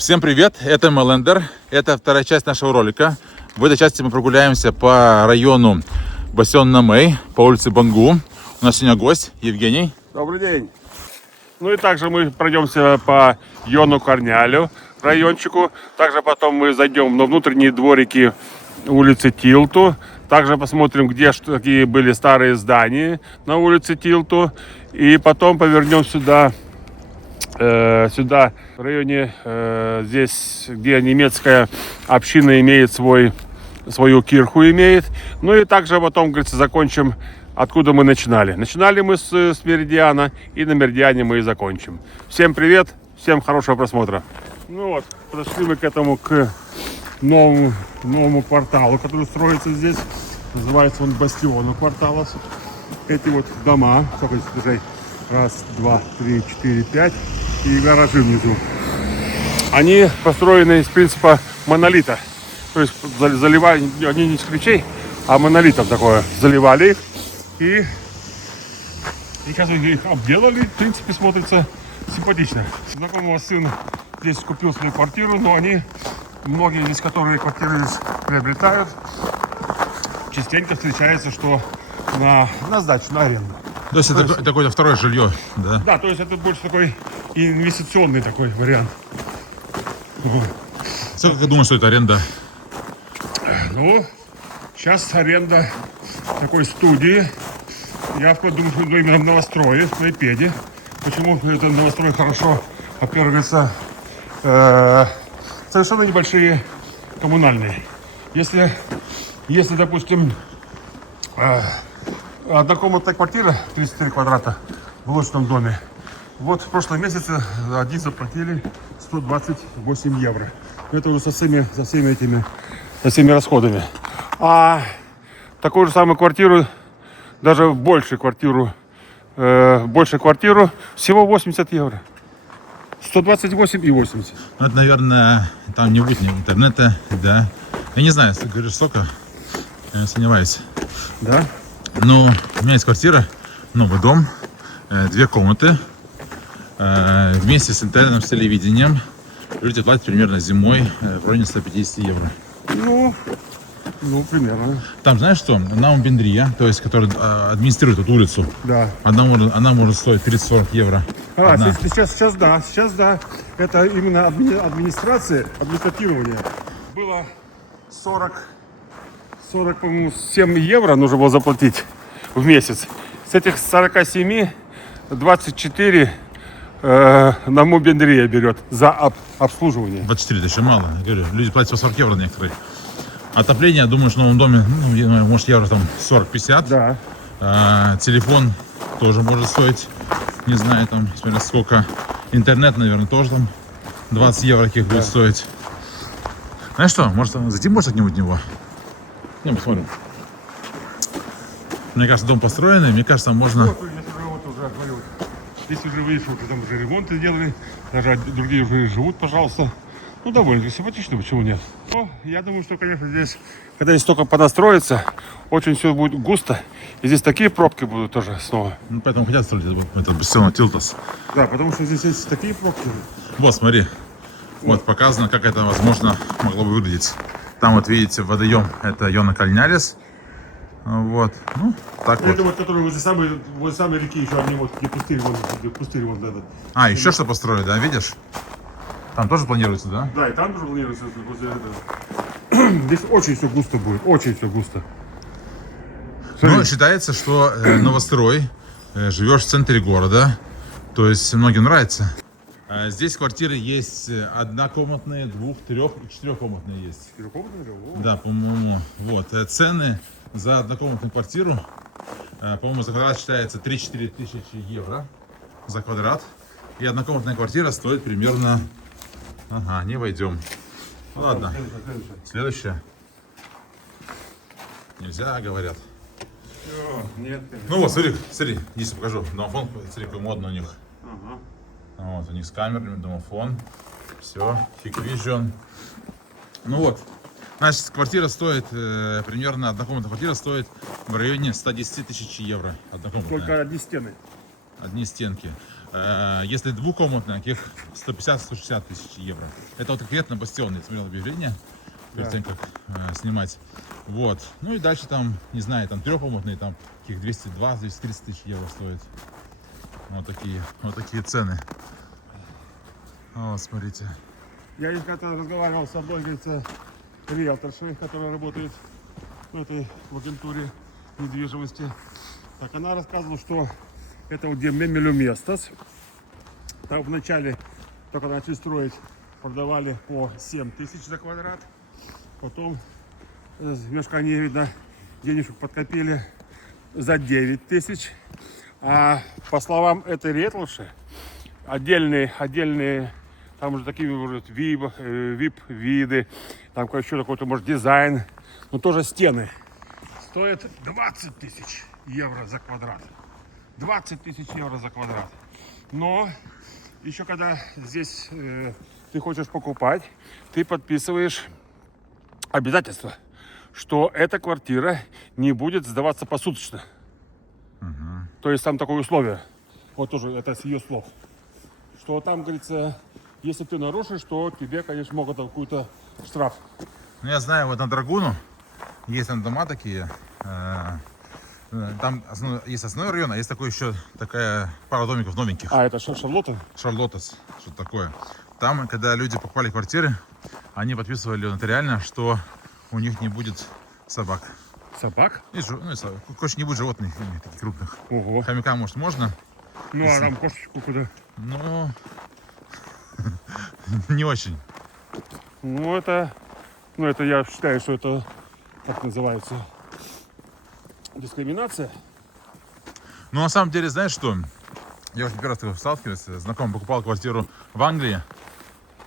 Всем привет, это MLender, это вторая часть нашего ролика. В этой части мы прогуляемся по району Бассейн-на-Мэй, по улице Бангу. У нас сегодня гость Евгений. Добрый день. Ну и также мы пройдемся по Йону Корнялю, райончику. Также потом мы зайдем на внутренние дворики улицы Тилту. Также посмотрим, где какие были старые здания на улице Тилту. И потом повернем сюда, в районе, здесь, где немецкая община имеет свою кирху имеет. Ну и также потом, говорится, закончим, откуда мы начинали. Начинали мы с Меридиана, и на Меридиане мы и закончим. Всем привет, всем хорошего просмотра. Ну вот, подошли мы к новому кварталу, который строится здесь. Называется он Бастиону квартала. Эти вот дома, сколько здесь этажей? Раз, два, три, четыре, пять. И гаражи внизу. Они построены из принципа монолита. То есть заливали, они не из ключей, а монолитом такое. Заливали их. И сейчас их обделали. В принципе, смотрится симпатично. Знакомого сын здесь купил свою квартиру, но многие здесь, которые квартиры здесь приобретают, частенько встречается, что на сдачу, на аренду. То есть это какое-то второе жилье, да? Да, то есть это больше такой инвестиционный такой вариант. Сколько ты думаешь, что это аренда? Ну, сейчас аренда такой студии. Я думаю, что именно в новострое, в Клайпеде. Почему это новострой хорошо? Во-первых, совершенно небольшие коммунальные. Если допустим, однокомнатная квартира 33 квадрата в лучшем доме, вот в прошлом месяце один заплатили 128 евро. Это уже со всеми расходами. А такую же самую квартиру, даже большую квартиру, всего 80 евро. 128 и 80. Ну, это, наверное, там не будет интернета, да. Я не знаю, если говоришь сколько, я сомневаюсь. Да? Но у меня есть квартира, новый дом, 2 комнаты, вместе с интернетом, с телевидением. Люди платят примерно зимой в районе 150 евро. Ну, примерно. Там, знаешь что, Наумбендрия, то есть, который администрирует эту улицу, Да. она может стоить 30-40 евро. Сейчас да. Это именно администрация, администратирование. Было 40, по-моему, 7 евро нужно было заплатить в месяц. С этих 47, 24 Наумбендрия берет за обслуживание. 24 это еще мало, я говорю, люди платят по 40 евро некоторые. Отопление, думаю, что в новом доме, может, евро там 40-50. Да. Телефон тоже может стоить, не знаю, там, смотря сколько. Интернет, наверное, тоже там 20 евро каких будет стоить. Знаешь что, может, зайти можно от него? Не, посмотрим. Мне кажется, дом построенный, мне кажется, можно... Здесь уже видишь, там уже ремонты сделали, даже другие уже живут, пожалуйста. Ну, довольно симпатично, почему нет? Но я думаю, что, конечно, здесь, когда здесь только понастроится, очень все будет густо. И здесь такие пробки будут тоже снова. Ну, поэтому хотят строить этот Бассейн Тилтас. Да, потому что здесь есть такие пробки. Вот, смотри. Вот показано, как это, возможно, могло бы выглядеть. Там вот видите водоем, это Йона Корнялис. Вот, ну, так Это вот. вот, который возле самой реки еще одни вот, где пустырь вот этот. Еще что построили, да, видишь? Там тоже планируется, да? Да, и там тоже планируется возле этого. Здесь очень все густо будет, очень все густо. Ну, считается, что новострой, живешь в центре города, то есть многим нравится. Здесь квартиры есть однокомнатные, 2-, 3- и 4-комнатные есть. 4-комнатные? Да, по-моему. Вот, цены за однокомнатную квартиру, по-моему, за квадрат считается 3-4 тысячи евро за квадрат. И однокомнатная квартира стоит примерно... Ага, не войдем. Ну, ладно. Следующая. Нельзя, говорят. Нет. Ну вот, смотри, здесь покажу. Домофон, смотри, какой модный у них. Вот, у них с камерами, домофон. Все, Hikvision. Ну вот. Значит, квартира стоит, примерно, однокомнатная квартира стоит в районе 110 тысяч евро. Однокомнатная. Только одни стены. Одни стенки. Если двухкомнатная, таких 150-160 тысяч евро. Это вот конкретно бастион, я смотрел объявление перед тем, как снимать. Вот. Ну и дальше там, не знаю, там трехкомнатные, там таких 220-230 тысяч евро стоит. Вот такие цены. Вот, смотрите. Я когда разговаривал с одной, говорится, риэлторшей, которая работает в агентуре недвижимости. Так она рассказывала, что это вот где Мемелю Местас. Там вначале, только начали строить, продавали по 7 тысяч за квадрат. Потом немножко они, видно, денежек подкопили за 9 тысяч. А по словам этой риэлторши, отдельные там уже такие может VIP-виды, там еще какой-то может дизайн, но тоже стены стоят 20 тысяч евро за квадрат. 20 тысяч евро за квадрат. Но еще когда здесь ты хочешь покупать, ты подписываешь обязательство, что эта квартира не будет сдаваться посуточно. То есть там такое условие, вот тоже это с ее слов, что там, говорится, если ты нарушишь, то тебе, конечно, могут какой-то штраф. Ну, я знаю, вот на Драгуну есть там дома такие. Там есть основной район, а есть такой еще такая пара домиков новеньких. А, это Шарлотта? Шарлоттас, что-то такое. Там, когда люди покупали квартиры, они подписывали нотариально, что у них не будет собак. Собак? Короче, не будет животных таких крупных. Ого. Хомяка, может, можно? Ну, Если- а там кошечку куда? Ну, не очень. Ну, это я считаю, что это, как называется, дискриминация. Ну, на самом деле, знаешь что? Я уже первый раз сталкиваюсь. Знакомый покупал квартиру в Англии.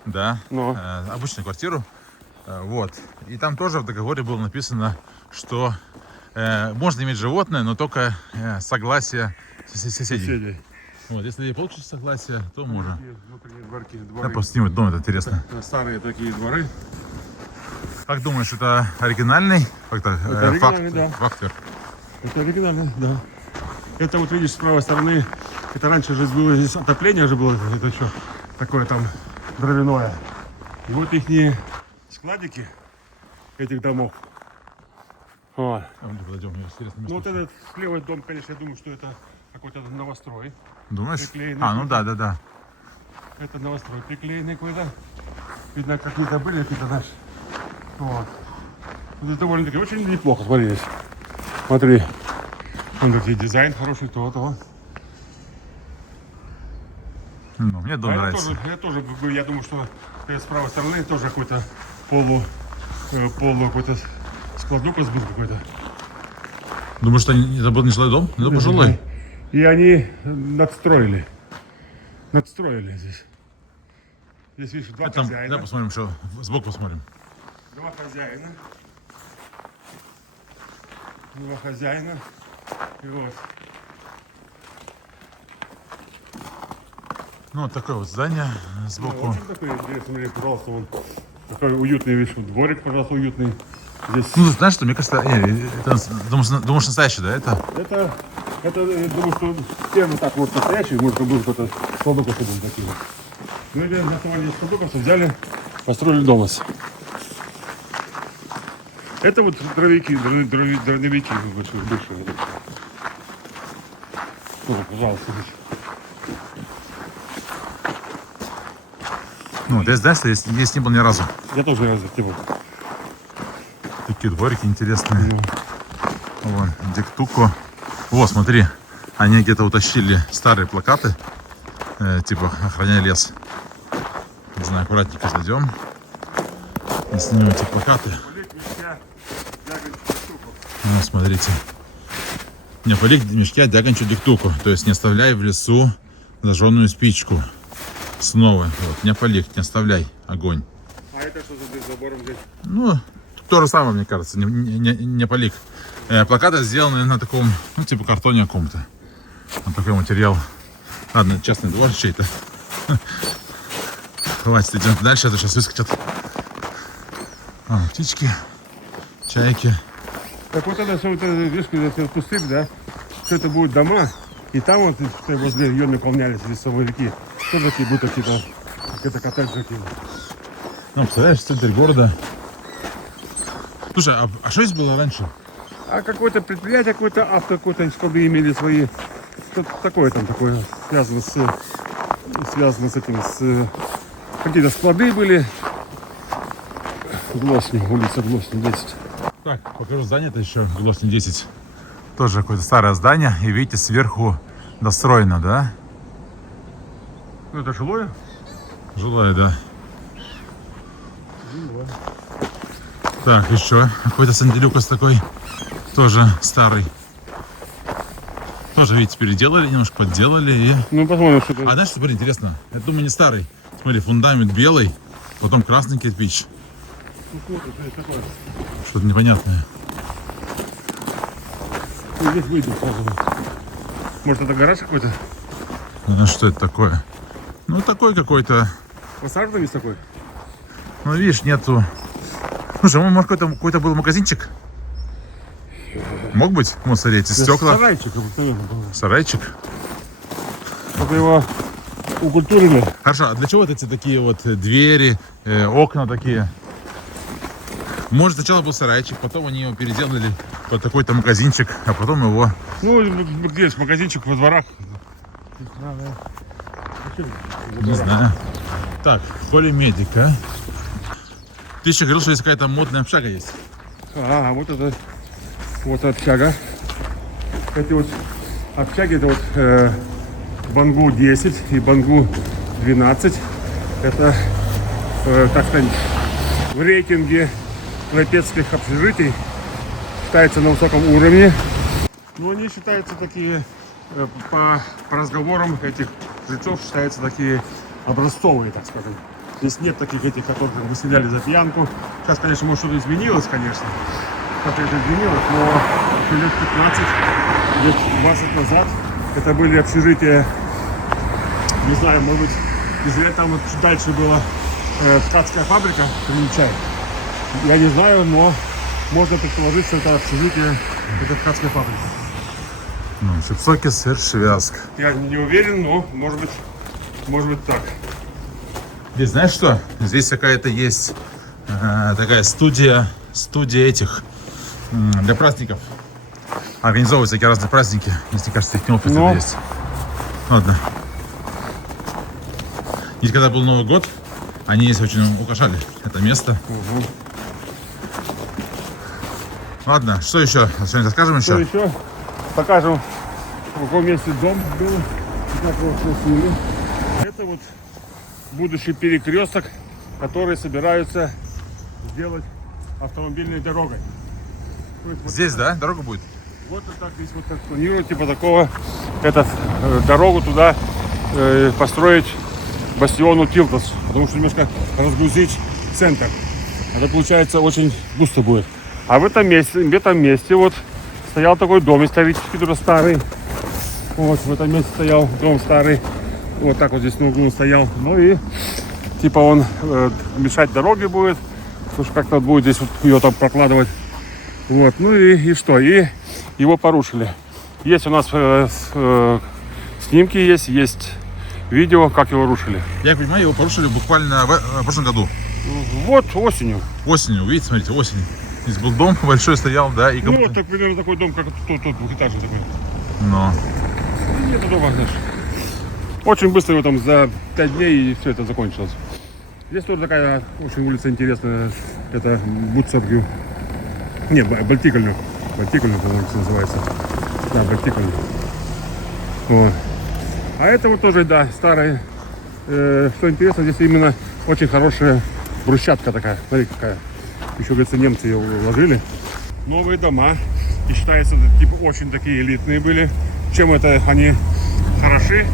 Да, Ну. обычную квартиру. Вот. И там тоже в договоре было написано, что можно иметь животное, но только согласие соседей. Вот, если получишь согласие, то можно. Внутренние дворки, Я дворы. просто сниму дом, это интересно. Старые такие дворы. Как думаешь, это оригинальный оригинальный, да. фактор? Это оригинально, да. Это вот видишь с правой стороны, это раньше же было здесь отопление же было, это что, такое там дровяное. И вот их складики этих домов. Вот. Подойдем, мне интересно место. Ну вот этот левый дом, конечно, я думаю, что это какой-то новострой. Думаешь? приклеенный. А, ну да. Это новострой приклеенный какой-то. Видно, какие-то были, какие-то наши. Вот. Вот это довольно-таки очень неплохо, смотри здесь. Смотри. Вон такой дизайн хороший, то. Ну, мне дом нравится. Я думаю, что с правой стороны тоже какой-то полу какой-то складной сбыл какой-то. Думаешь, что это был не жилой дом? Это был жилой. И они надстроили здесь. Здесь, видишь, два Там, хозяина. да, посмотрим, что сбоку посмотрим. Два хозяина. И вот. Ну, вот такое вот здание сбоку. Очень такой интересный, смотри, пожалуйста, вон. Такой уютный, видишь, вот дворик, пожалуйста, уютный. Здесь. Ну, знаешь что, мне кажется, думаешь, настоящий, да, это? Это, я думаю, что стены так вот настоящие, может, был кто-то складоков был такие. Ну, или на самом деле складоков взяли, построили дом. Это вот дровяки бывшие. Ну, пожалуйста, здесь. Ну, здесь, знаешь, я здесь не был ни разу. Я тоже раз не был. Такие дворики интересные. Вон, Диктуко. Вот, смотри, они где-то утащили старые плакаты, типа «Охраняй лес». Не знаю, аккуратненько зайдем и снимем эти плакаты. Ну, смотрите. Не пали в мешке, дягончу диктуку. То есть не оставляй в лесу зажженную спичку. Снова. Вот, не пали, не оставляй огонь. А это что за забором здесь? Ну, то же самое, мне кажется, не полик. Плакаты сделаны на таком, ну, типа картоне каком-то. Вот такой материал. Ладно, частный двор чей-то. Хватит, идем дальше, это сейчас выскочат. Птички, чайки. Так вот это, что вот это, видишь, это пустырь, да? Что это будут дома, И там вот что возле Йоны выполнялись весовые реки. Тоже такие будто типа какие-то коттеджи такие. Ну, представляешь, центр города. Слушай, а что здесь было раньше? А какое-то предприятие, какое-то авто, какое-то, чтобы имели свои. Что-то такое там такое связано с этим, с какие-то склады были. Глосни, улица Глосни 10. Так, покажу здание-то еще, Глосни 10. Тоже какое-то старое здание. И видите, сверху достроено, да? Ну это жилое? Жилое, да. Так, еще какой-то Санделюкас такой, тоже старый. Тоже, видите, переделали, немножко подделали. И... Ну посмотрим, что это. А знаешь, что смотри, интересно? Я думаю, не старый. Смотри, фундамент белый, потом красный кирпич. Что-то непонятное. Ну, здесь выйдем сразу. Может это гараж какой-то? Ну, что это такое? Ну, такой какой-то. Фасад весь такой? Ну, видишь, нету. Слушай, может, какой-то был магазинчик? Мог быть? Вот, смотри, эти стекла. Сарайчик обыкновенно был. Сарайчик. Чтобы его укультурили. Хорошо, а для чего вот эти такие вот двери, окна такие? Может, сначала был сарайчик, потом они его переделали под такой-то магазинчик, а потом его... Ну, где есть магазинчик во дворах? Не знаю. Так, полимедика. Ты еще говорил, что здесь какая-то модная общага есть. А, вот общага. Эти вот общаги, это вот Бангу 10 и Бангу 12. Это, так сказать, в рейтинге европейских общежитий считается на высоком уровне. Но они считаются такие, по разговорам этих жильцов, считаются такие образцовые, так скажем. Здесь нет таких этих, которых выселяли за пьянку. Сейчас, конечно, может что-то изменилось, конечно. Как это изменилось, но лет 15, лет 20 назад это были общежития, не знаю, может быть, если там вот чуть дальше была ткацкая фабрика, Крымчай. Я не знаю, но можно предположить, что это общежитие, это ткацкая фабрика. Ну, Чепсоки, сыр, Швязк. Я не уверен, но может быть так. Здесь знаешь что? Здесь какая-то есть такая студия этих для праздников. Организовывают всякие разные праздники. Если кажется, их офис Ну. есть. Ладно. И когда был Новый год, они здесь очень украшали это место. Угу. Ладно, что еще? Что-нибудь расскажем Что еще? еще? Покажем, в каком месте дом был. Как его сносили. Это вот будущий перекресток, который собираются сделать автомобильной дорогой. То есть вот Здесь, да? Дорога будет? вот так здесь вот так планируют, типа такого, дорогу туда построить бастиону Тилтос, потому что немножко разгрузить центр. Это получается очень густо будет. А в этом месте вот стоял такой дом исторический, тоже старый. Вот в этом месте стоял дом старый. Вот так вот здесь на углу стоял. Ну и типа он мешать дороге будет, потому что как-то будет здесь вот ее там прокладывать. Вот, ну и что? И его порушили. Есть у нас снимки, есть видео, как его рушили. Я понимаю, его порушили буквально в прошлом году. Вот осенью. Осенью, видите, смотрите, осенью. Здесь был дом большой стоял, да, и Ну вот так примерно такой дом, как тот двухэтажный такой. Но. И нет дома, знаешь. Очень быстро его там за 5 дней и все это закончилось. Здесь тоже такая очень улица интересная. Это Буцабгю. Не, Балтикальнюк. Балтикальнюк называется. Да, Балтикальнюк. Вот. А это вот тоже, да, старый. Что интересно, здесь именно очень хорошая брусчатка такая. Смотри, какая. Еще, говорится, немцы ее вложили. Новые дома. И считается, типа, очень такие элитные были. Чем это они хороши?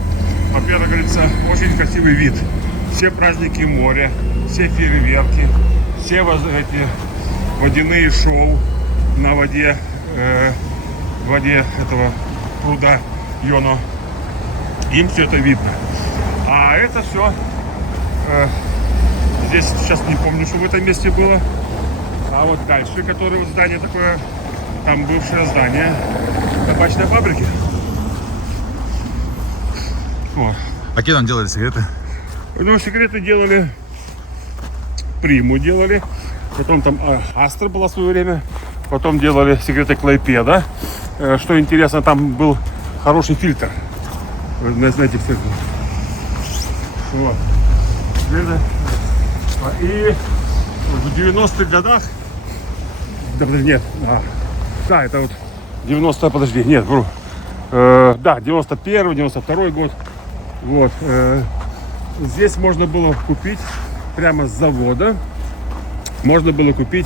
Во-первых, говорится, очень красивый вид. Все праздники моря, все фейерверки, все эти водяные шоу на воде, этого пруда Йоно. Им все это видно. А это все, здесь сейчас не помню, что в этом месте было. А вот дальше, которое вот здание такое, там бывшее здание табачной фабрики. Вот. А какие там делали сигареты? Ну, сигареты делали, Приму делали, потом там Астра была в свое время, потом делали сигареты Клайпеда. Что интересно, там был хороший фильтр на этих фильтрах. Вот. И в 90-х годах, да, нет, да, это вот 90, подожди, нет, вру. Да, 91-й, 92-й год. Вот. Здесь можно было купить прямо с завода. Можно было купить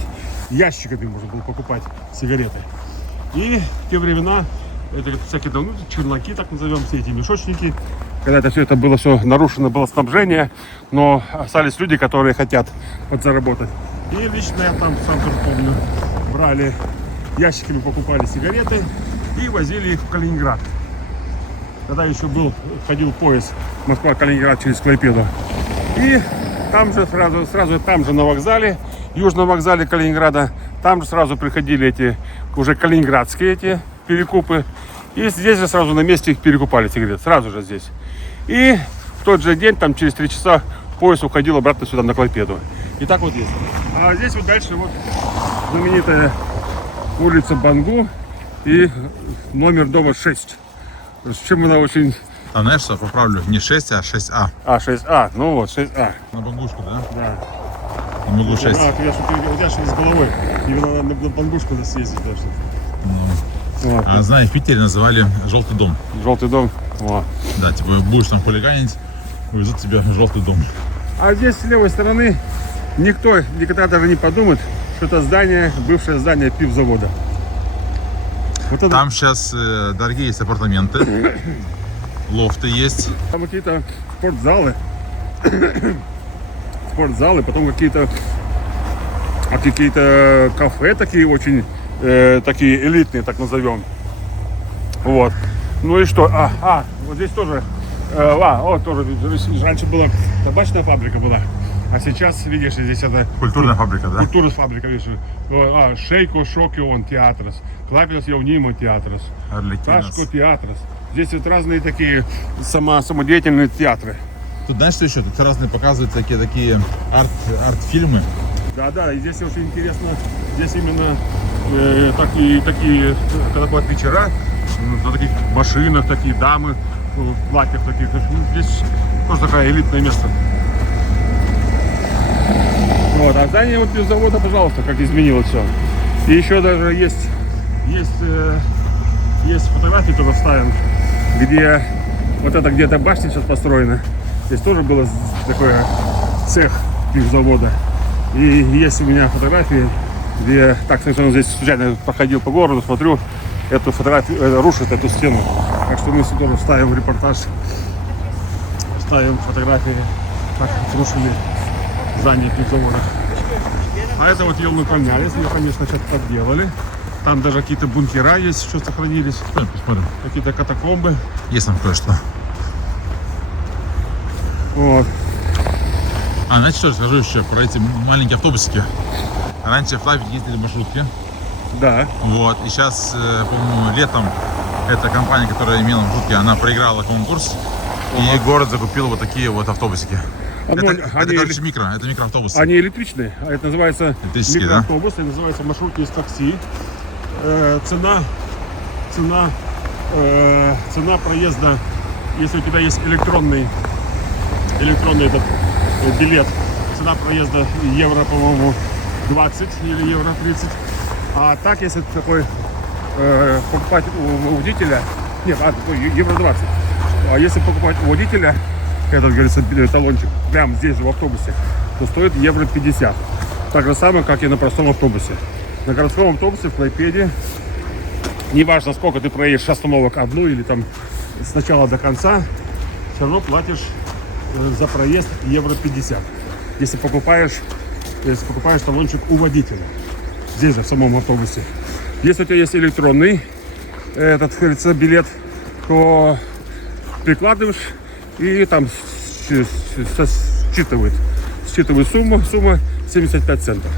ящиками, можно было покупать сигареты. И в те времена, это всякие черноки, так назовем, все эти мешочники, когда это все было все нарушено, было снабжение, но остались люди, которые хотят подзаработать. И лично я там, сам тоже помню, брали ящиками, покупали сигареты и возили их в Калининград. Когда еще ходил поезд Москва-Калининград через Клайпеду. И там же сразу там же на вокзале, южном вокзале Калининграда, там же сразу приходили эти уже калининградские эти перекупы. И здесь же сразу на месте их перекупали сигареты, сразу же здесь. И в тот же день, там через 3 часа, поезд уходил обратно сюда на Клайпеду. И так вот есть. А здесь вот дальше вот знаменитая улица Бангу и номер дома 6. С чем она очень... А знаешь что, поправлю, не 6, а 6А. 6А, ну вот, 6А. На бангушку, да? Да. На Бангу 6. У тебя что-то с головой. Именно надо на Бангушку надо съездить даже. Вот. А знаю, в Питере называли «Желтый дом». Желтый дом. Вот. Да, типа будешь там хулиганить, увезут тебя в «Желтый дом». А здесь с левой стороны никто никогда даже не подумает, что это здание, бывшее здание пивзавода. Вот это... Там сейчас дорогие есть апартаменты, лофты есть. Там какие-то спортзалы, потом какие-то кафе такие очень, такие элитные, так назовем. Вот. Ну и что? Вот здесь тоже, тоже раньше была табачная фабрика была, а сейчас, видишь, здесь это... Культурная фабрика, да? Культурная фабрика, видишь. Шейко, Шокион театрос, Клапелос Яунимо театрос, Ташко театрос. Здесь вот разные такие самодеятельные театры. Тут знаешь, что еще? Тут разные показывают такие арт-фильмы. Да, и здесь очень интересно, здесь именно такие, когда бывают вечера, на таких машинах, такие дамы в платьях таких. Здесь тоже такое элитное место. Вот, а здание вот без завода, пожалуйста, как изменилось все. И еще даже есть фотографии тоже ставим, где вот это где-то башня сейчас построена. Здесь тоже было такое цех пивзавода. И есть у меня фотографии, где так совершенно здесь случайно проходил по городу, смотрю, эту фотографию рушит эту стену. Так что мы сюда ставим репортаж, ставим фотографии, как рушили здание пивзавода. А это вот Елну Кальнялис, ее, конечно, сейчас подделали. Там даже какие-то бункера есть, что сохранились. Посмотрим. Какие-то катакомбы. Есть там кое-что. Вот. Знаете, что расскажу еще про эти маленькие автобусики? Раньше в Лаве ездили маршрутки. Да. Вот. И сейчас, по-моему, летом эта компания, которая имела маршрутки, она проиграла конкурс. И город закупил вот такие вот автобусики. Это короче, это микроавтобусы. Они электричные, а это называется микроавтобус, это называется маршрутный такси. Цена проезда, если у тебя есть электронный этот билет, цена проезда евро, по-моему, 20 или евро 30. А так, если такой покупать у водителя, нет, евро 20. А если покупать у водителя, этот, говорится, талончик, прямо здесь же в автобусе, то стоит евро 50. Так же самое, как и на простом автобусе. На городском автобусе в Клайпеде, неважно сколько ты проедешь остановок одну или там с начала до конца, все равно платишь за проезд евро 50. Если покупаешь талончик у водителя, здесь же в самом автобусе. Если у тебя есть электронный этот, говорится, билет, то прикладываешь и там считывает сумма 75 центов.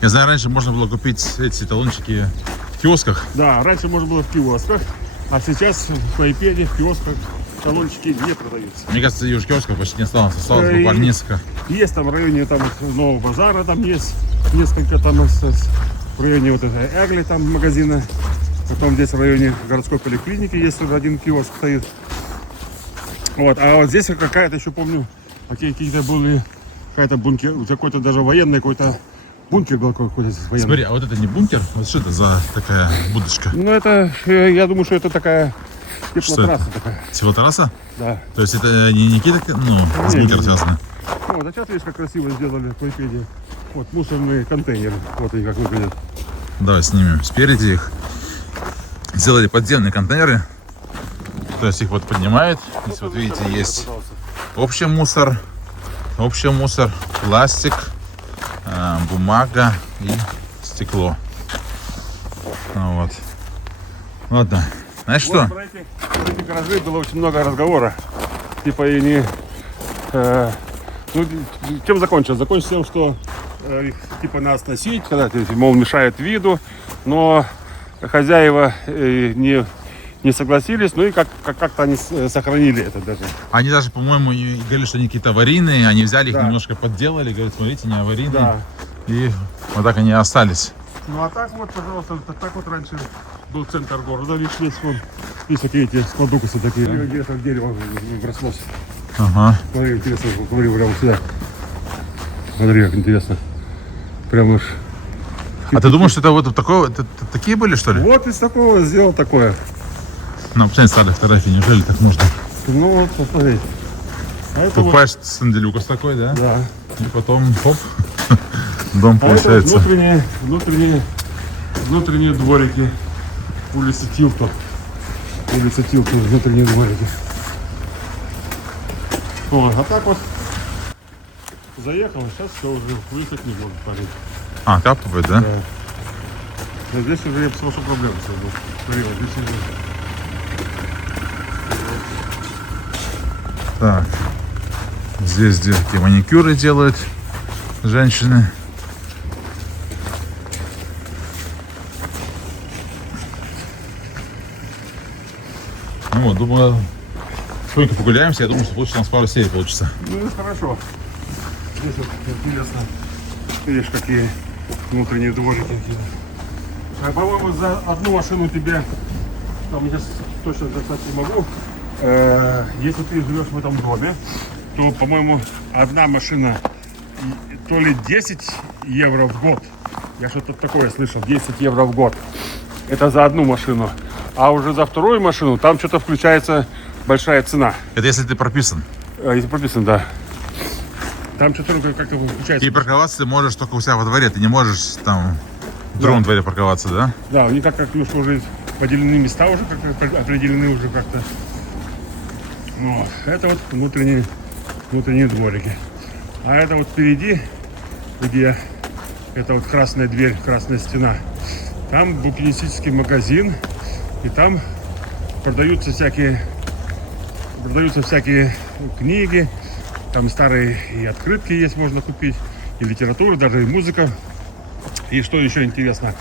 Я знаю, раньше можно было купить эти талончики в киосках. Да, раньше можно было в киосках, а сейчас в Клайпеде в киосках талончики не продаются. Мне кажется, Южкевского почти не осталось. Осталось буквально несколько. Есть там в районе там, Нового базара, там есть несколько там в районе вот этой Эгли там магазина. Потом здесь в районе городской поликлиники есть уже один киоск стоит. Вот, а вот здесь какая-то еще помню, какие-то были, какая-то бункер, какой-то даже военный какой-то бункер был какой-то военный. Смотри, а вот это не бункер? Вот что это за такая будочка? Ну это, я думаю, что это такая теплотрасса такая. Теплотрасса? Да. То есть это не какие-то, ну, с бункером связаны? Ну, вот, а сейчас видишь, как красиво сделали в Клайпеде. Вот мусорные контейнеры, вот они как выглядят. Давай снимем спереди их. Сделали подземные контейнеры. То есть их вот поднимают. Здесь вот видите, есть общий мусор, пластик, бумага и стекло. Ну, вот. Ладно. Знаешь Вот что? про эти гаражи было очень много разговора. Типа и не... ну, чем закончилось? Закончилось тем, что их типа надо сносить, когда, мол, мешает виду, но хозяева не согласились, ну и как-то они сохранили это даже. Они даже, по-моему, и говорили, что они какие-то аварийные. Они взяли их, Да. немножко подделали. Говорят, смотрите, не аварийные. Да. И вот так они и остались. Ну а так вот, пожалуйста, так вот раньше был центр города, видишь, весь вон. Есть такие эти складукасы такие. Где это дерево врослось. Ага. Смотри, интересно, смотри, прямо сюда. Смотри, как интересно. Прям уж. А ты думаешь, что это вот такое, это такие были, что ли? Вот из такого сделал такое. Ну, посмотри, старые фотографии, неужели так можно? Ну вот, посмотри. А это вот, Покупаешь санделюкас такой, да? да. И потом, хоп, дом А это вот получается. внутренние дворики улицы Тилту. Внутренние дворики. Вот, а так вот заехал, сейчас все уже выехать не может парень. А, капывает, да? Да. Но здесь уже я посмотрел, что проблема с собой. Смотри, вот здесь уже. Так. Здесь девки маникюры делают, женщины. Ну вот, думаю, сколько погуляемся, я думаю, что получится у нас пару серий получится. Ну хорошо. Здесь вот интересно. Видишь, какие внутренние дворики. А, по-моему, за одну машину тебе, там я точно сказать не могу, если ты живешь в этом доме, то, по-моему, одна машина то ли 10 евро в год. Я что-то такое слышал, 10 евро в год. Это за одну машину. А уже за вторую машину там что-то включается большая цена. Это если ты прописан. Если прописано, да. Там что-то как-то включается. И парковаться ты можешь только у себя во дворе, ты не можешь там в другом дворе парковаться, да? Да, у них как немножко уже поделены места уже, как определены уже как-то. Вот. Это вот внутренние дворики. А это вот впереди, где это вот красная дверь, красная стена, там букинистический магазин, и там продаются всякие книги, там старые и открытки есть, можно купить, и литература, даже и музыка. И что еще интересно,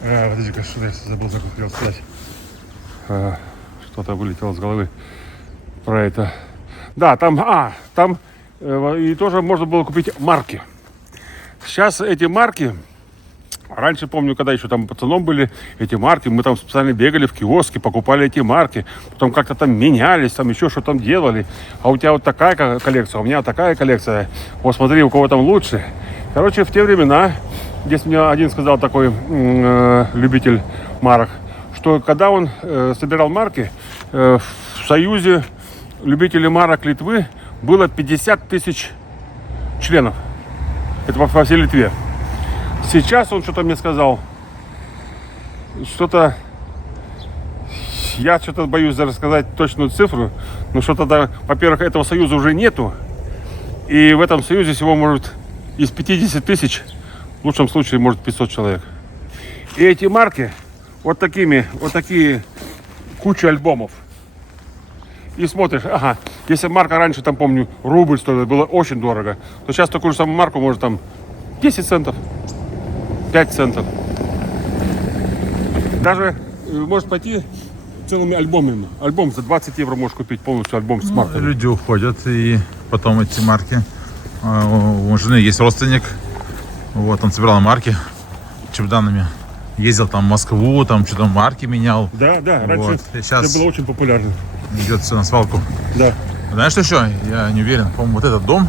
подожди-ка, что я забыл, хотел сказать. Что-то вылетело с головы про это. Да, там и тоже можно было купить марки. Сейчас эти марки, раньше помню, когда еще там пацаном были, эти марки, мы там специально бегали в киоске, покупали эти марки, потом как-то там менялись, там еще что там делали. А у тебя вот такая коллекция, у меня такая коллекция. Вот смотри, у кого там лучше. Короче, в те времена, здесь мне один сказал такой любитель марок, что когда он собирал марки, в Союзе любителей марок Литвы было 50 тысяч членов. Это по всей Литве. Сейчас он что-то мне сказал. Что-то... Я что-то боюсь даже сказать точную цифру. Но что-то, да, во-первых, этого союза уже нету. И в этом союзе всего может из 50 тысяч, в лучшем случае, может 500 человек. И эти марки вот такие куча альбомов. И смотришь, ага, если марка раньше, там, помню, рубль стоила, было очень дорого, то сейчас такую же самую марку может там 10 центов, 5 центов. Даже может пойти целыми альбомами. Альбом за 20 евро можешь купить полностью альбом с марками. Люди уходят, и потом эти марки. У жены есть родственник. Вот, он собирал марки чемоданами. Ездил там в Москву, там что-то марки менял. Да, раньше Вот. И сейчас это было очень популярно. идет все на свалку. Да. Знаешь, что еще? Я не уверен. По-моему, вот этот дом,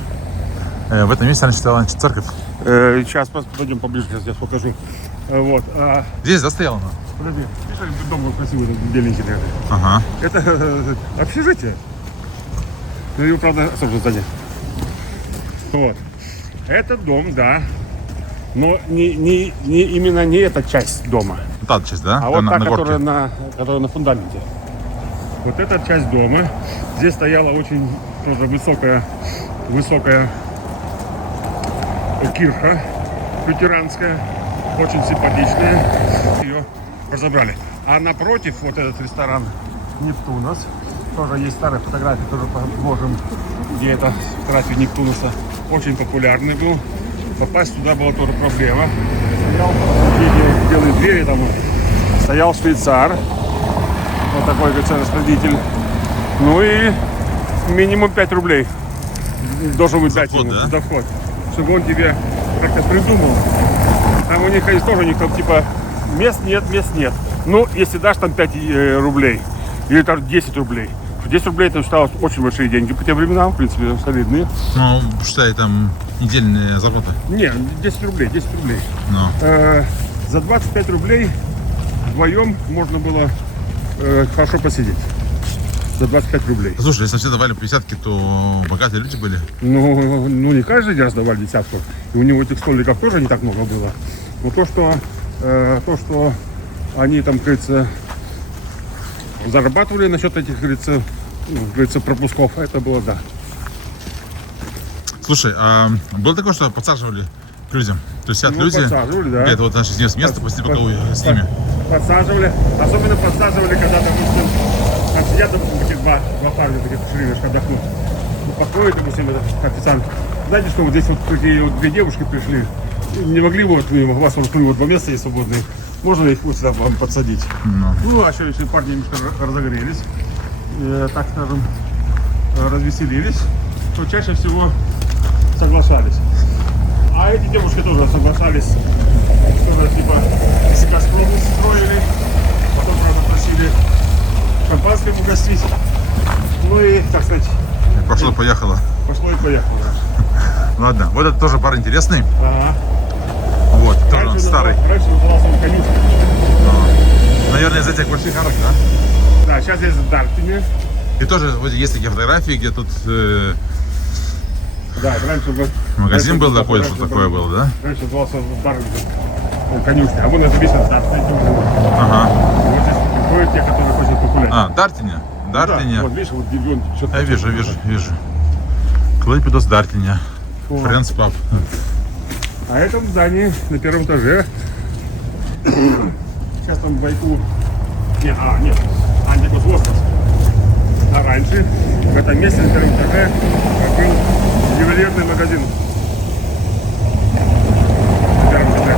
в этом месте раньше стояла церковь. Сейчас подойдем поближе, сейчас я покажу. Вот. Здесь застояла она. Подожди, видишь, дом красивый, беленький. Ага. Это общежитие. Ну, его, правда, особенно здание. Вот. Этот дом, да. Но именно не эта часть дома. Вот та часть, да? А вот та, на горке. которая на фундаменте. Вот эта часть дома. Здесь стояла очень тоже высокая кирха лютеранская. Очень симпатичная. Ее разобрали. А напротив, вот этот ресторан Нептунос. Тоже есть старые фотографии, тоже можем, где это фотографии Нептуноса. Очень популярный был. Попасть туда была тоже проблема. Стоял в белые двери, там стоял швейцар. Вот такой, говорится, распорядитель. Ну и минимум 5 рублей должен быть дать ему за вход. Чтобы он тебе как-то придумал. Там у них есть тоже, у них там типа мест нет. Ну, если дашь там 5 рублей, или там 10 рублей. 10 рублей это считалось очень большие деньги по тем временам, в принципе, солидные. Ну, считай, там недельная зарплата. Не, 10 рублей. Ну. За 25 рублей вдвоем можно было хорошо посидеть. За 25 рублей. Слушай, если все давали по десятке, то богатые люди были. Ну, не каждый день раздавали десятку. И у него этих столиков тоже не так много было. Но то, что они там, говорится, зарабатывали насчет этих, говорится, пропусков, это было да. Слушай, а было такое, что подсаживали к людям? То есть сидят люди, подсаживали, да. где-то вот наши с места, после пока с ними. Подсаживали. Особенно подсаживали, когда, допустим, там сидят, допустим, такие два парня, такие пришли немножко отдохнуть. Ну, подходит, допустим, этот официант. Знаете, что вот здесь вот такие вот две девушки пришли. Не могли вот, у вас вот два места есть свободные. Можно их вот сюда вам подсадить? Ну, а еще если парни немножко разогрелись, так скажем, развеселились, то чаще всего соглашались. А эти девушки тоже соглашались, тоже типа если «Газпром» строили, потом, правда, просили шампанское угостить. Ну и, так сказать, Пошло-поехало. пошло и поехало. Ладно, вот это тоже бар интересный. Ага. Вот, тоже он старый. Раньше назывался он «Конюшня». Наверное, из этих больших арок, да? Да, сейчас есть в Дартине. И тоже вот есть такие фотографии, где тут Да, раньше магазин был такой, раньше что такое было, да? Раньше назывался бар «Конюшня», а вон это написано «Дартин». Ага. Вот здесь приходят те, которые очень популярны. А, Дартине. Дартине. Да, вот видишь, вот Дильон. Я вижу. Клайпедос Дартине. Вот. Френдс паб. А это в здании на первом этаже. Сейчас там Байку. Нет, Антикус Вострос. А раньше в этом месте на первом этаже был ювелирный магазин. На первом этаже.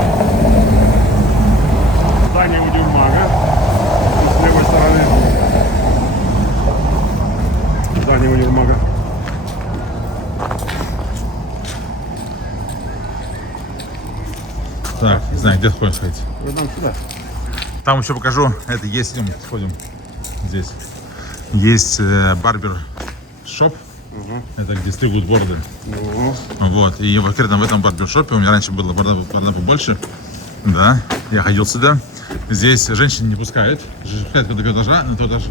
Здание универмага. С левой стороны. Здание универмага. Так, не знаю, где хочешь сходить. Пойдем сюда. Там еще покажу. Это есть, сходим здесь. Есть барбер шоп. Это где стригут бороды. Вот. И конкретно в этом барбершопе у меня раньше была борода побольше. Да, я ходил сюда. Здесь женщин не пускают. Пускают до этажа, на тот этаж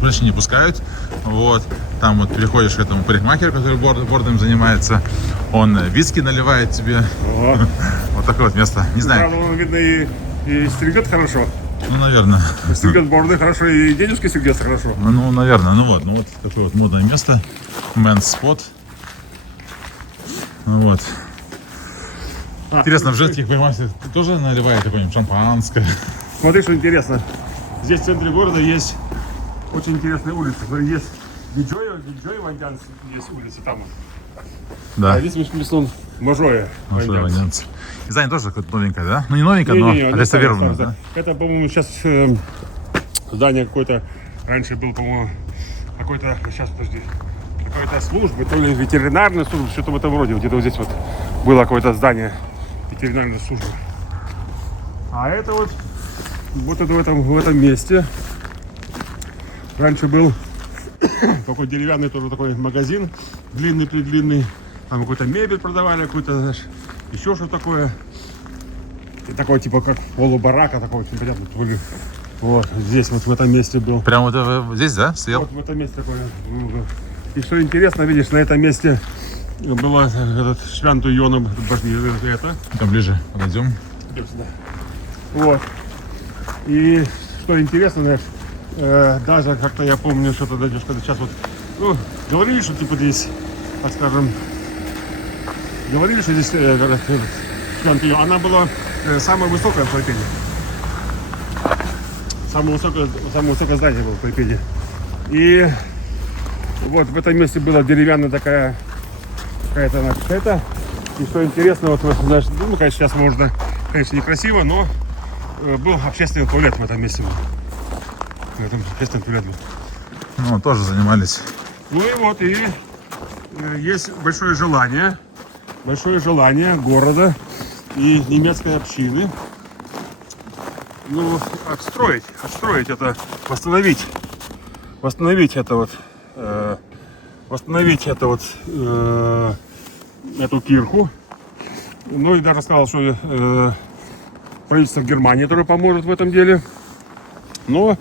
женщин не пускают. Вот. Там вот приходишь к этому парикмахеру, который бородом занимается. Он виски наливает тебе. Вот такое вот место. Не знаю. Правда, он, видно, и стригет хорошо. Ну, наверное. Стригет бороды хорошо, и денежки стригет хорошо. Ну, наверное. Ну вот такое вот модное место. Men's Spot. Вот. Интересно, в женских парикмахерах тоже наливают какое-нибудь шампанское? Смотри, что интересно. Здесь в центре города есть очень интересные улицы. Смотри, есть Диджой Вандянс, есть улица там. Да. А здесь Мишмисон Мажоя Вандянс. Здание тоже какое-то новенькое, да? Ну, не новенькое, но реставрированное, да? Это, по-моему, сейчас здание какое-то раньше был, по-моему, какой-то, сейчас, подожди, какая-то служба, то ли ветеринарная служба, что-то в этом роде. Где-то вот здесь вот было какое-то здание ветеринарной службы. А это вот это в этом месте. Раньше был такой деревянный тоже такой магазин, длинный-предлинный. Там какую-то мебель продавали, какую-то, знаешь, еще что такое. И такой типа как полубарака, такой очень понятно. Вот здесь вот в этом месте был. Прямо вот здесь, да, стоял? Вот в этом месте такое. И что интересно, видишь, на этом месте было этот Швянту Йоном башни. Это. Там ближе подойдем. Идем сюда. Вот. И что интересно, знаешь, даже как-то я помню, что-то дойдешь, когда сейчас вот, ну, говорили, что типа здесь, так скажем, говорили, что здесь Швянту Йон, она была самая высокая в Клайпеде. Самое высокое здание было в Клайпеде. И вот в этом месте была деревянная такая какая-то это. И что интересно, вот, знаешь, ну, конечно, сейчас можно, конечно, некрасиво, но был общественный туалет в этом месте. В этом общественный туалет был. Ну, тоже занимались. Ну и вот, и есть большое желание города и немецкой общины, ну, отстроить это, восстановить эту кирху. Ну и даже сказал, что правительство Германии тоже поможет в этом деле. Но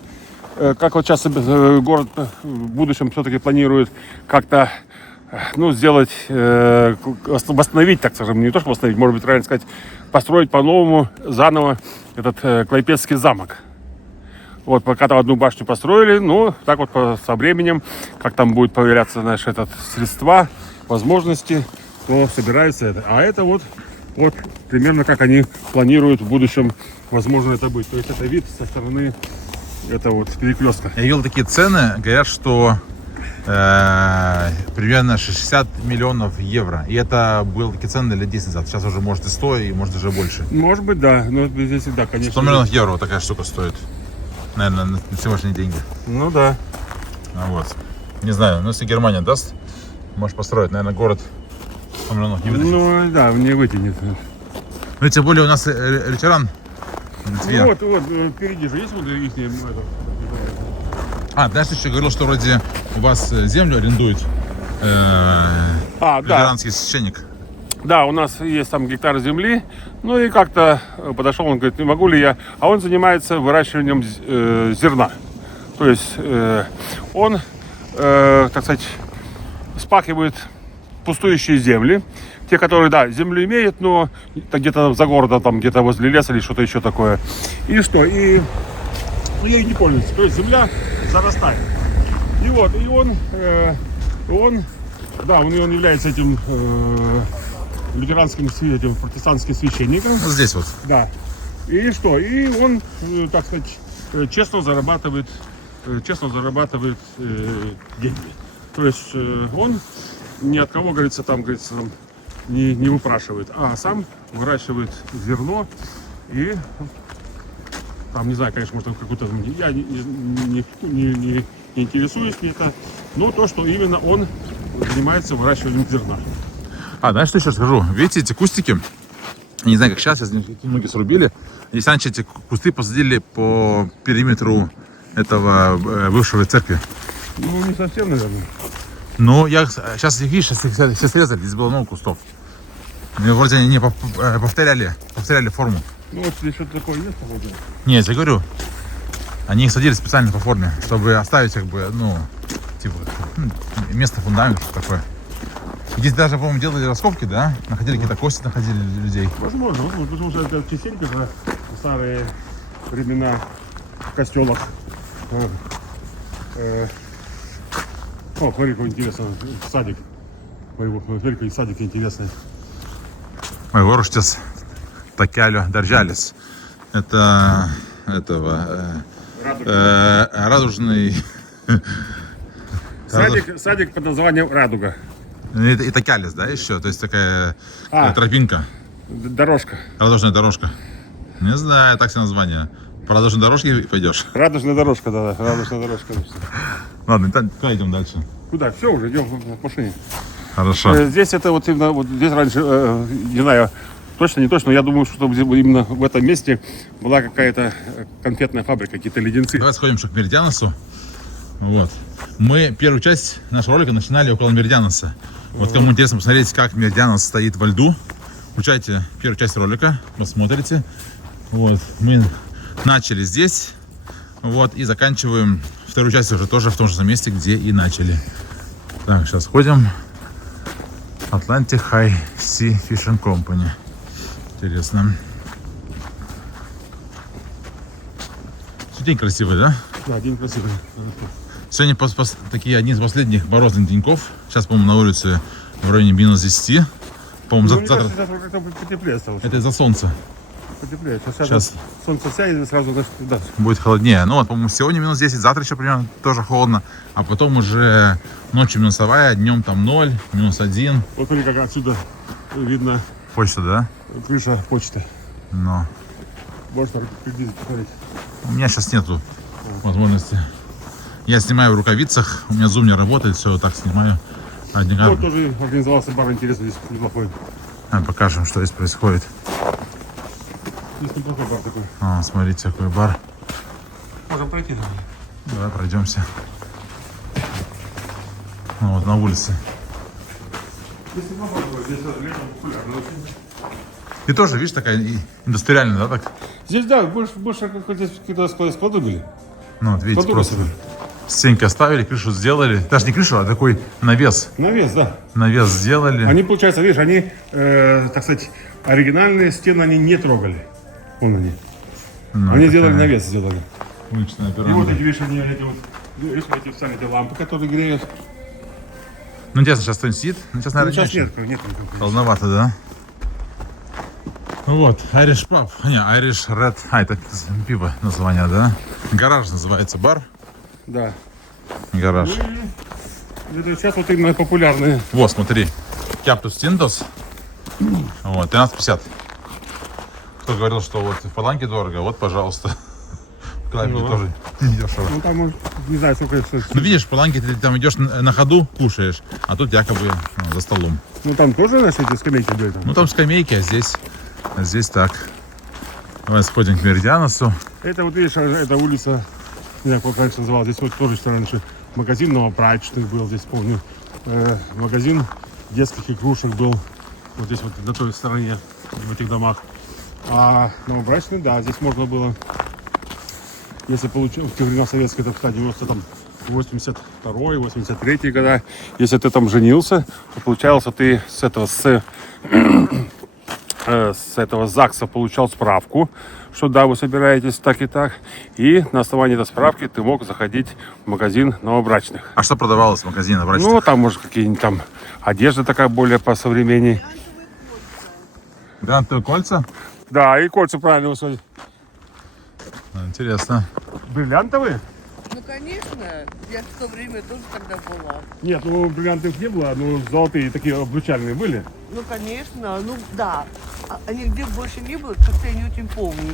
как вот сейчас город в будущем все-таки планирует как-то, ну, сделать, восстановить, так скажем, не то что восстановить, может быть, правильно сказать, построить по-новому, заново этот Клайпедский замок. Вот пока там одну башню построили, ну, так вот со временем, как там будет появляться, знаешь, средства, возможности, то собирается это. А это вот примерно как они планируют в будущем, возможно, это быть. То есть это вид со стороны, это вот перекрестка. Я видел такие цены, говорят, что примерно 60 миллионов евро. И это были такие цены лет 10 назад. Сейчас уже может и 100, и может даже больше. Может быть, да. Но здесь, да, конечно. 100 миллионов евро вот такая штука стоит. Наверное, на сегодняшние деньги. Ну да. Вот. Не знаю, но если Германия даст, может построить, наверное, город 100 миллионов не вытащит. Ну да, не вытянет. Ну и тем более у нас ресторан в Литве. Ну, вот, впереди же есть вот их. Знаешь, ты еще говорил, что вроде у вас землю арендует да. лютеранский священник. Да, у нас есть там гектар земли. Ну и как-то подошел, он говорит, не могу ли я. А он занимается выращиванием зерна. То есть он, так сказать, спахивает пустующие земли. Те, которые, да, землю имеют, но где-то за городом, там где-то возле леса или что-то еще такое. И что? И ну, ею не пользуется. То есть земля зарастает. И вот, и он является этим лютеранским, этим протестантским священником. Вот здесь вот. Да. И что? И он, так сказать, честно зарабатывает деньги. То есть он ни от кого, говорится, не выпрашивает, а сам выращивает зерно и там, не знаю, конечно, может, какую-то... Я не интересуюсь это, но то, что именно он занимается выращиванием зерна. Знаешь, что еще скажу? Видите эти кустики? Не знаю, как сейчас многие срубили. Если раньше эти кусты посадили по периметру этого бывшего церкви. Ну, не совсем, наверное. Ну, я сейчас их, видишь, все срезали, здесь было много кустов. И вроде они повторяли форму. Ну, вот здесь что-то такое есть, походу? Нет, я говорю, они их садили специально по форме, чтобы оставить, как бы, ну, типа, место фундамента, что такое. Здесь даже, по-моему, делали раскопки, да? Находили какие-то кости, находили людей. Возможно, потому что это частенько же старые времена в костелах. Смотри, какой интересный садик. Смотри, какой садик интересный. Ой, ворушtis такелio darželis. Это радужный... Садик под названием Радуга. И такелис, да, еще? То есть такая тропинка. Дорожка. Радужная дорожка. Не знаю, так себе название. По радужной дорожке пойдешь? Радужная дорожка, да, радужная дорожка. Ладно, куда идем дальше? Куда? Все, уже идем в машине. Хорошо. Здесь это вот именно, вот здесь раньше, не знаю, точно, не точно, но я думаю, что именно в этом месте была какая-то конфетная фабрика, какие-то леденцы. Давай сходим к Меридианусу. Вот. Мы первую часть нашего ролика начинали около Меридиануса. Вот кому интересно посмотреть, как Меридианус стоит во льду, включайте первую часть ролика, посмотрите. Вот. Мы начали здесь, вот, и заканчиваем вторую часть уже тоже в том же месте, где и начали. Так, сейчас ходим. Atlantic High Sea Fishing Company. Интересно. День красивый, да? Да, день красивый. Сегодня такие одни из последних морозных деньков. Сейчас, по-моему, на улице в районе минус 10. По-моему, Ну, мне завтра... кажется, завтра как-то потеплее осталось. Это из-за солнца. Потеплее. Сейчас. Солнце сядет и сразу да. Будет холоднее. Ну вот, по-моему, сегодня минус 10, завтра еще примерно тоже холодно. А потом уже ночью минусовая, днем там 0, минус 1. Вот смотри, как отсюда видно Почта, да? крыша почты. Но Можно приблизить посмотреть. у меня сейчас нету возможности. Я снимаю в рукавицах, у меня зум не работает, все так снимаю. Вот тоже организовался бар, интересно, здесь неплохой. Покажем, что здесь происходит. Здесь неплохой бар такой. Смотрите, какой бар. Можем пройти. Давай пройдемся. Ну, вот на улице. Здесь неплохой бар, здесь летом популярно очень. И тоже, видишь, такая индустриальная, да, так? Здесь, да, больше какие-то склады были. Ну, вот видите, Склады просто были. стенки оставили, крышу сделали. Даже не крышу, а такой навес. Навес, да. Навес сделали. Они, получается, видишь, они, так сказать, оригинальные стены они не трогали. Вон они. Ну, Они это сделали такая навес, сделали. уличная И вот пирамида. эти, видишь, они эти вот, видишь, эти специальные эти лампы, которые греют. Ну, интересно, сейчас кто-нибудь сидит? Ну, сейчас, наверное, Сейчас еще. нет никакого. Холодновато, да? Вот, Irish Pub. Не, Irish Red. Это пиво название, да? Гараж называется бар. Да. Гараж. Это сейчас вот именно популярные. Вот, смотри. Cactus Tintos. Вот, 13,50. Кто говорил, что вот в Паланке дорого, вот, пожалуйста. В Клайпеде Ну. тоже недешево. Ну там, может, не знаю, сколько это стоит. Ну, видишь, в Паланке ты там идешь на ходу, кушаешь, а тут якобы за столом. Ну там тоже на эти скамейки были там. Ну, там скамейки, а здесь так. Давай сходим к Меридианусу. Это вот видишь, это улица, не знаю, как раньше называлась. Здесь вот тоже что раньше магазин новобрачных был, здесь помню. Магазин детских игрушек был. Вот здесь вот на той стороне, в этих домах. А новобрачный, да, здесь можно было, если получил в те времена советской, это, кстати, 90 там 82-й, 83-й года, если ты там женился, то получался ты с этого ЗАГСа получал справку, что да, вы собираетесь так и так, и на основании этой справки ты мог заходить в магазин новобрачных. А что продавалось в магазине брачных? Ну, там, может, какие-нибудь там одежда такая более по современней. Бриллиантовые кольца? Да, и кольца правильно высадить. Интересно. Бриллиантовые? Ну, конечно, я в то время тоже тогда была. Нет, ну бриллиантов не было, ну золотые такие обручальные были. Ну, конечно, ну да. А нигде больше не было, как-то я не очень помню.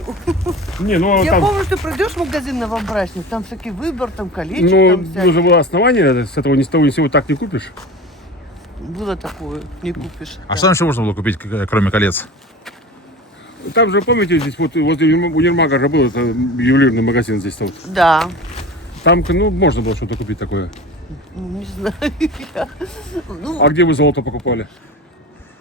Не, ну Я там, помню, что придешь в магазин новобрачных, там всякий выбор, там колечко, ну, там всякие. нужно было основание, с этого ни с того ни с сего так не купишь. Было такое, не купишь. А да. что там еще можно было купить, кроме колец? Там же, помните, здесь вот возле универмага же был это ювелирный магазин здесь вот. Да, Там, ну, можно было что-то купить такое. ну, не знаю. я. Ну, А где вы золото покупали?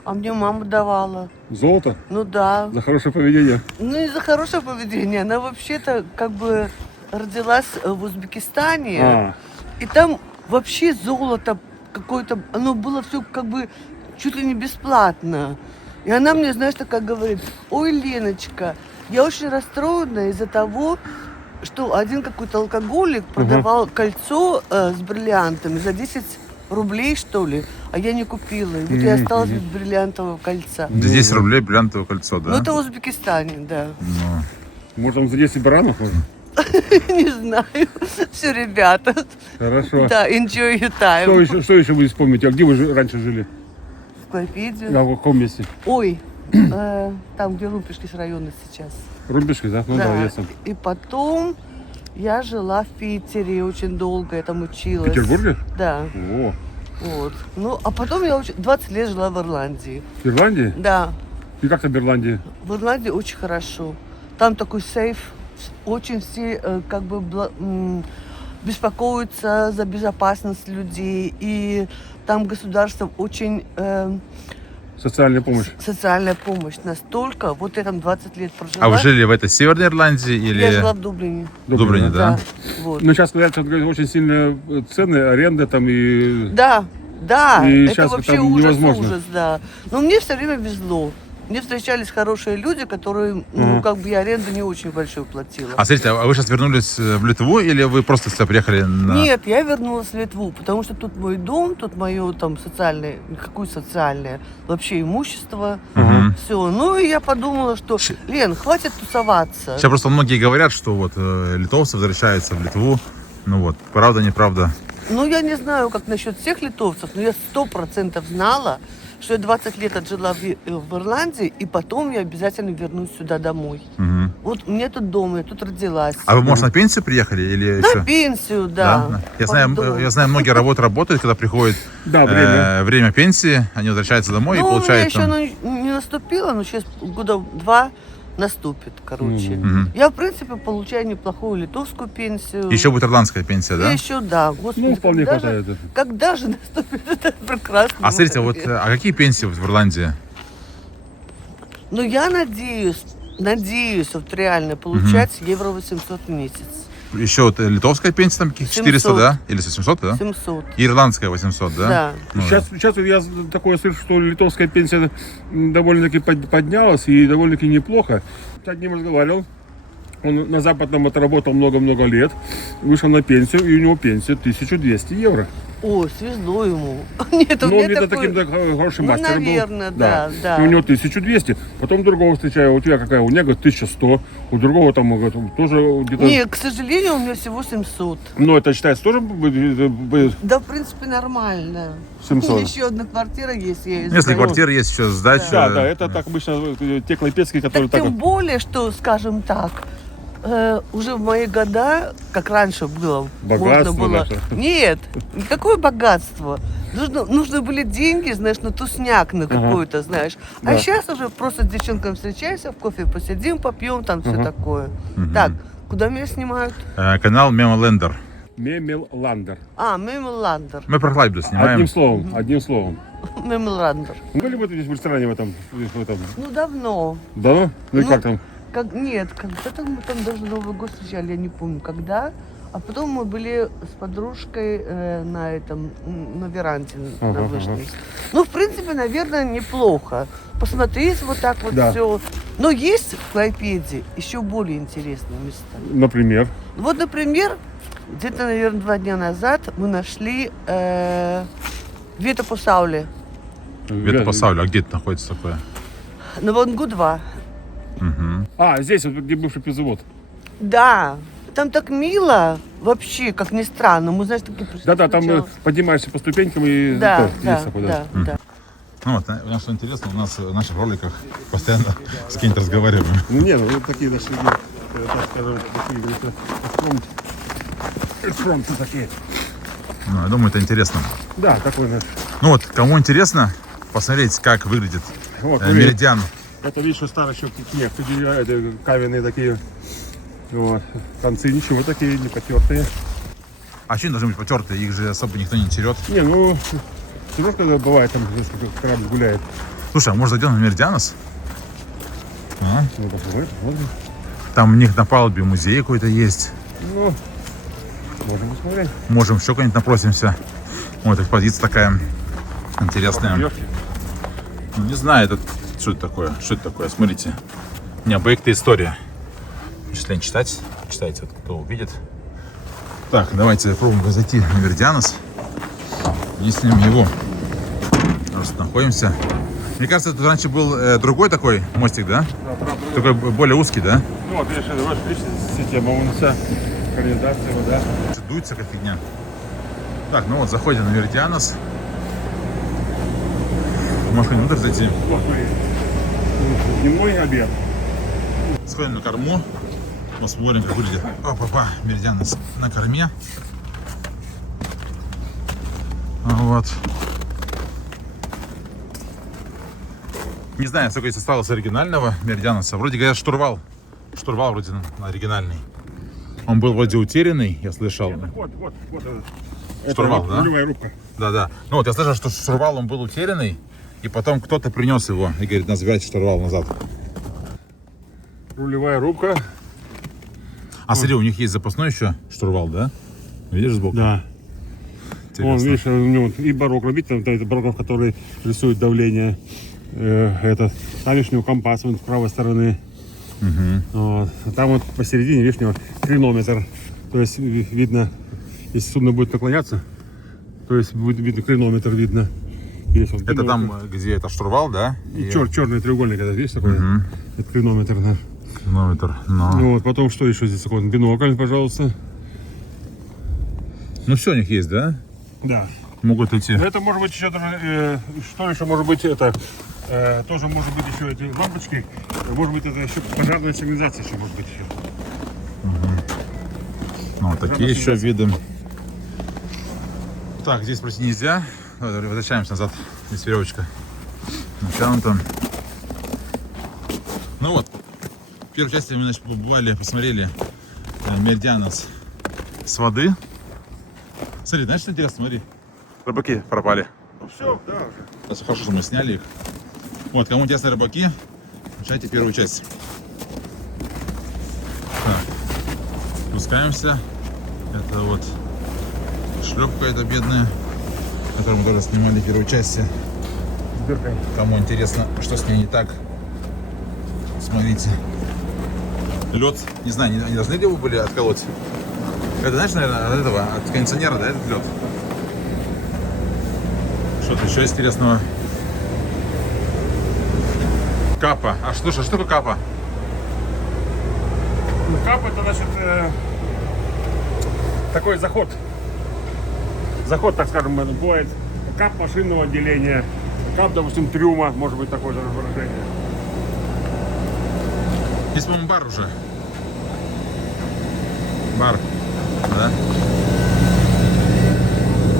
а мне мама давала. Золото? Ну да. За хорошее поведение? Ну и за хорошее поведение. Она вообще-то как бы родилась в Узбекистане. А, И там вообще золото какое-то, оно было все как бы чуть ли не бесплатно. И она мне, знаешь, такая говорит: ой, Леночка, я очень расстроена из-за того, что один какой-то алкоголик продавал кольцо с бриллиантами за 10 рублей, что ли, а я не купила. И вот я осталась без бриллиантового кольца. 10 рублей бриллиантовое кольцо, да? Ну, это в Узбекистане, да. Ну, может там за 10 баранов можно? Не знаю. Все, ребята. Хорошо. Да, enjoy your Что time. еще вы вспомните? А где вы раньше жили? В Клайпеде. А в каком месте? Ой, там, где Рупишкис районы сейчас. Рубишки, да? Ну да, ясно. И потом я жила в Питере очень долго, я там В училась. Петербурге? Да, О, вот. Ну, а потом я 20 лет жила в Ирландии. в Ирландии? Да, И как там в Ирландии? в Ирландии очень хорошо. Там такой сейф, очень все как бы беспокоятся за безопасность людей. И там государство очень Социальная помощь. социальная помощь. Настолько, вот я там 20 лет прожила. А вы жили в этой Северной Ирландии или Я жила в Дублине. в Дублине, да? Вот. Ну, сейчас, говорят, что очень сильные цены, аренда там и... Да, да, И это щас вообще там ужас, невозможно. ужас, да. Но мне все время везло. Мне встречались хорошие люди, которые, ну, как бы я аренду не очень большую платила. А смотрите, а вы сейчас вернулись в Литву или вы просто сюда приехали на... Нет, я вернулась в Литву, потому что тут мой дом, тут мое там социальное, какое социальное, вообще имущество, все. Ну и я подумала, что, Лен, хватит тусоваться. Сейчас просто многие говорят, что вот литовцы возвращаются в Литву. Ну вот, правда, неправда. Ну, я не знаю, как насчет всех литовцев, но я 100% знала, что я 20 лет отжила в Ирландии, и потом я обязательно вернусь сюда домой. Мгм. Вот у меня тут дом, я тут родилась. А вы, может, на пенсию приехали или На еще? пенсию, да. Я Пардон. знаю, многие работают, когда приходит Да, время. время пенсии, они возвращаются домой и Ну, у меня получают еще там... не наступило, но сейчас года 2 наступит, короче. Мгм. Я, в принципе, получаю неплохую литовскую пенсию. Еще будет ирландская пенсия, И да? еще, да. Господи, Ну, вполне когда же- хватает. Когда же наступит это прекрасно? А смотрите, вот, а какие пенсии в Ирландии? Ну, я надеюсь, вот реально получать евро 800 в месяц. Еще вот литовская пенсия там каких 400, 700. да? Или 700, да? 700. И ирландская 800, да? Да. Ну, Сейчас я такое слышу, что литовская пенсия довольно-таки поднялась и довольно-таки неплохо. С одним разговаривал, он на Западном отработал много-много лет, вышел на пенсию, и у него пенсия 1200 евро. О, свезло ему. Нет, у Ну, он меня где-то такой... таким хорошим Ну, мастером был. наверное, да. И у него 1200. Потом другого встречаю, у тебя какая? У меня, говорит, 1100. У другого там, говорит, тоже где-то... Нет, к сожалению, у меня всего 700. Ну, это считается тоже Да, в принципе, нормально. 700. У меня еще одна квартира есть, я ее Если сдаю. квартира есть еще сдача. Да, это так обычно те клайпецкие, которые Так так... тем более, что, скажем так, уже в мои года, как раньше было, Богатство можно было... наше. Нет, никакое богатство. Нужны были деньги, знаешь, на тусняк, на какой-то, знаешь. А Да. сейчас уже просто с девчонками встречаемся, в кофе посидим, попьем, там все такое. Так, куда меня снимают? Канал Мемолендер. Мемеландер. Мемеландер. Мы про Клайпеду снимаем. Одним словом. Мемеландер. Были бы здесь в ресторане в этом? Ну, давно. Да? Ну и Ну, как там? Нет, когда-то мы там даже Новый год встречали, я не помню когда. А потом мы были с подружкой на этом, на веранде, на Ага, вышней. Ну, в принципе, наверное, неплохо. Посмотреть вот так вот Да. все. Но есть в Клайпеде еще более интересные места. Например? Вот, например, где-то, наверное, 2 дня назад мы нашли Вето Пасауле Где-то по Саулю. А где это находится такое? на Вангу 2. Мгм. А, здесь вот где бывший пивзавод. Да, там так мило, вообще, как ни странно. Мы, знаешь, такие пришли Да-да, там сначала. поднимаешься по ступенькам и Да, тоже да, есть такой, да. да. Ну вот, у нас что интересно, у нас в наших роликах постоянно с кем-то разговариваем. Ну нет, ну вот такие наши, так скажем, такие, говорится, экспромты такие. Ну, я думаю, это интересно. Да, такой наш. Ну вот, кому интересно посмотреть, как выглядит Вот, Меридиан. это, видишь, что старый еще снег, каменные такие. Вот. Концы ничего такие, не потертые. А что они должны быть потертые? Их же особо никто не терет. Не, ну, ты знаешь, когда бывает, там, если корабль гуляет. Слушай, а может зайдем на Меридианос? А? Ну, посмотрим. Там у них на палубе музей какой-то есть. Ну, можем посмотреть. Можем еще куда-нибудь напросимся. Вот экспозиция такая интересная. Попадешь? Ну, не знаю, что это такое. Что это такое? Смотрите. Не, объекты история. Если не читать, читайте, вот, кто увидит. Так, давайте попробуем зайти на Меридианос. И снимем его. Просто находимся. Мне кажется, тут раньше был другой такой мостик, да? Да, правда. Такой более узкий, да? Ну, вот, видишь, система УНС, канализация, вода. Дуется как фигня. Так, ну вот, заходим на Меридианос. Можно внутрь зайти. Вот, смотри. Дневной обед. Сходим на корму. Посмотрим, как выглядит. Опа-па, меридиан на корме. Вот. Не знаю, сколько здесь осталось оригинального меридианца. Вроде говорят, штурвал. Штурвал вроде оригинальный. Он был вроде утерянный, я слышал. Вот этот. Штурвал, Это да? рулевая рубка. Да. Ну вот я слышал, что штурвал он был утерянный, и потом кто-то принес его и говорит, называйте штурвал назад. Рулевая рубка. А смотри, у них есть запасной еще штурвал, да? Видишь сбоку? Да. Интересно. Вон, видишь, у него и барокко, видите, там это барокко, который рисует давление. Там видишь, у него компас с правой стороны. Вот. А там вот посередине, видишь, у него кренометр. То есть видно, если судно будет наклоняться, то есть будет видно кренометр, видно. Есть вот Это там, где это штурвал, да? И черный треугольник, этот, видишь, такой? Это кренометр, да. Километр, но... Ну вот, потом что еще здесь такое? Бинокль, пожалуйста. Ну все у них есть, да? Да. Могут идти. Это может быть еще даже, что еще может быть, это тоже может быть еще эти лампочки, может быть это еще пожарная сигнализация еще может быть еще. Ну, вот такие еще виды. Так, здесь пройти нельзя. Давай, возвращаемся назад. Здесь веревочка натянута. Ну вот, в первой части мы, значит, побывали, посмотрели меридианец с воды. Смотри, знаешь, что интересно? Смотри, рыбаки пропали. Ну все, да уже. Сейчас хорошо, что мы сняли их. Вот, кому интересны рыбаки, включайте первую часть. Так, спускаемся. Это вот шлепка эта бедная, которую мы тоже снимали в первой части. С дыркой. Кому интересно, что с ней не так, смотрите. Лед, не знаю, не должны ли его были отколоть? Это, знаешь, наверное, от этого, от кондиционера, да, этот лед? Что-то еще интересного. Капа. А что такое капа? Ну, кап это значит такой заход. Заход, так скажем, бывает кап машинного отделения, кап, допустим, трюма, может быть такое же выражение. Здесь, по-моему, бар уже. Бар. Да?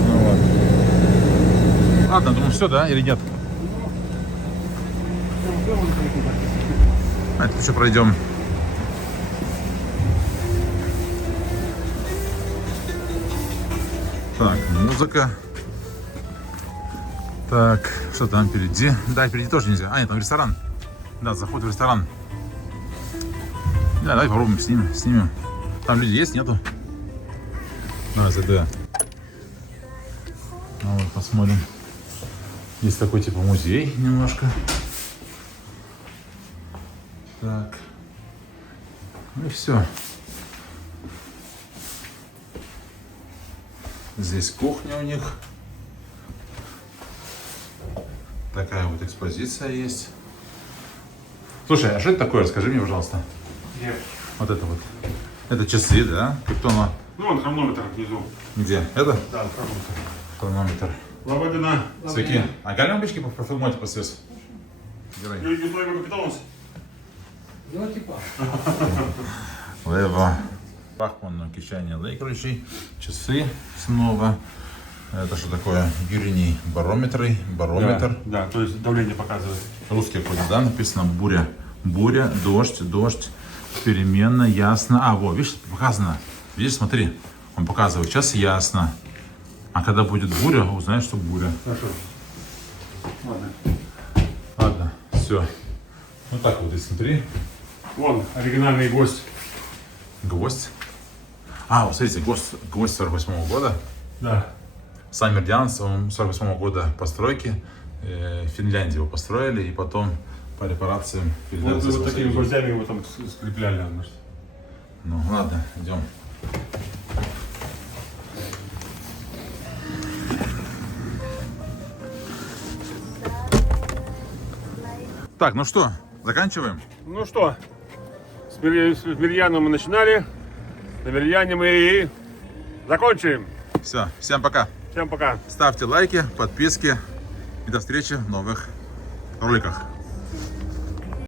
Ну вот. Ладно, думаю, все, да, или нет? А это еще пройдем. Так, музыка. Так, что там впереди? Да, впереди тоже нельзя. А, нет, там ресторан. Да, заход в ресторан. Да, давай попробуем, снимем. Там люди есть, нету? Давай, да. Ну, вот, посмотрим. Есть такой типа музей немножко. Так. Ну и все. Здесь кухня у них. Такая вот экспозиция есть. Слушай, а что это такое? Расскажи мне, пожалуйста. Нет. Вот это вот. Это часы, да? Криптона. Ну, вон хронометр внизу. Где? Это? Да, хронометр. Хронометр. Лабадина. Sveiki. A galim biškai pafilmuoti pas jūs? Gerai. Jūs laivo kapitonas? Laivo. Бахман кишане laikrodžiai, часы снова. Это что такое? Юрий барометр. Да, то есть давление показывает. Русский какой-то, да, написано буря. Буря, дождь, переменно, ясно. А, вот, видишь, показано. Видишь, смотри, он показывает, сейчас ясно. А когда будет буря, узнаешь, что буря. Хорошо. Ладно. Ладно, все. Вот так вот, здесь смотри. Вон, оригинальный гость. Гвоздь. А, вот смотрите, гвоздь 48-го года. Да. Сам меридианец, он 48-го года постройки. В Финляндии его построили, и потом по репарациям Вот, вот такими гвоздями его там скрепляли. Может. Ну, ладно, идем. Так, ну что, заканчиваем? Ну что, с Меридианом мы начинали, на Меридиане мы и закончим. Все, всем пока. Всем пока. Ставьте лайки, подписки и до встречи в новых роликах.